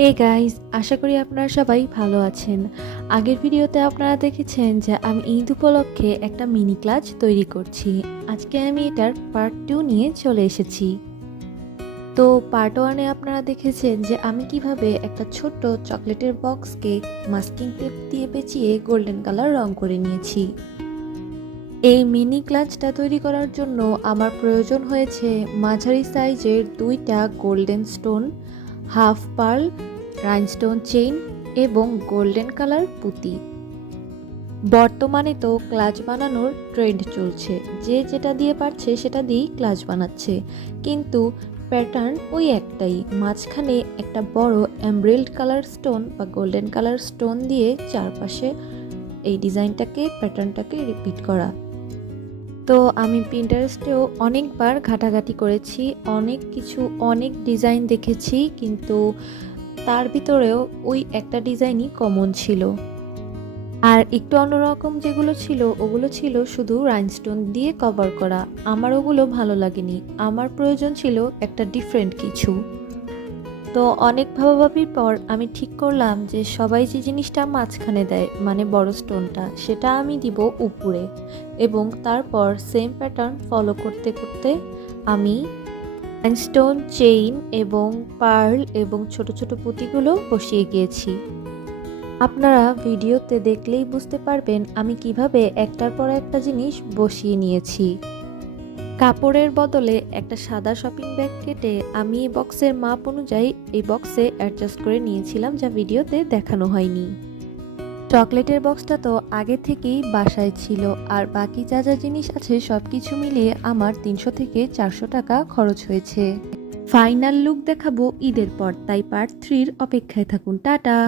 Hey guys, আশা করি আপনারা সবাই ভালো আছেন। আগের ভিডিওতে আপনারা দেখেছেন যে আমি ঈদ উপলক্ষে একটা মিনি ক্লাচ তৈরি করছি। আজকে আমি এটার পার্ট 2 নিয়ে চলে এসেছি। তো পার্ট 1-এ আপনারা দেখেছেন যে আমি কিভাবে একটা ছোট্ট চকলেটের বক্সকে মাস্কিং টেপ দিয়ে পেঁচিয়ে গোল্ডেন কালার রং করে নিয়েছি। এই মিনি ক্লাচটা তৈরি করার জন্য আমার প্রয়োজন হয়েছে মাঝারি সাইজের 2টা golden stone, half pearl, rhinestone chain এবং গোল্ডেন কালার পুঁতি। বর্তমানে তো ক্লাচ বানানোর ট্রেন্ড চলছে, যে যেটা দিয়ে পারছে সেটা দিয়েই ক্লাচ বানাচ্ছে, কিন্তু প্যাটার্ন ওই একটাই, মাঝখানে একটা বড় এমব্রেল্ড কালার স্টোন বা গোল্ডেন কালার স্টোন দিয়ে চারপাশে এই ডিজাইনটাকে প্যাটার্নটাকে রিপিট করা। তো আমি পিন্টারেস্টেও অনেকবার ঘাটাঘাটি করেছি, অনেক ডিজাইন দেখেছি, কিন্তু তার ভিতরেও ওই একটা ডিজাইনই কমন ছিল। আর একটু অন্যরকম যেগুলো ছিল ওগুলো ছিল শুধু রাইনস্টোন দিয়ে কভার করা। আমার ওগুলো ভালো লাগেনি, আমার প্রয়োজন ছিল একটা ডিফারেন্ট কিছু। তো অনেক ভাবাভাবির পর আমি ঠিক করলাম যে সবাই যে জিনিসটা মাঝখানে দেয়, মানে বড় স্টোনটা, সেটা আমি দিব উপরে, এবং তারপর সেম প্যাটার্ন ফলো করতে করতে আমি স্টোন চেইন এবং পার্ল এবং ছোট ছোট পুঁতিগুলো বসিয়ে গিয়েছি। আপনারা ভিডিওতে দেখলেই বুঝতে পারবেন আমি কিভাবে একটার পর একটা জিনিস বসিয়ে নিয়েছি। কাপড়ের বদলে একটা সাদা শপিং ব্যাগ কেটে আমি এই বক্সের মাপ অনুযায়ী এই বক্সে অ্যাডজাস্ট করে নিয়েছিলাম, যা ভিডিওতে দেখানো হয়নি। চকলেটের বক্সটা তো আগে থেকেই বাসায় ছিল, আর বাকি যা যা জিনিস আছে সব কিছু মিলিয়ে আমার 300 থেকে 400 টাকা খরচ হয়েছে। ফাইনাল লুক দেখাবো ঈদের পর, তাই পার্ট 3-র অপেক্ষায় থাকুন। টাটা।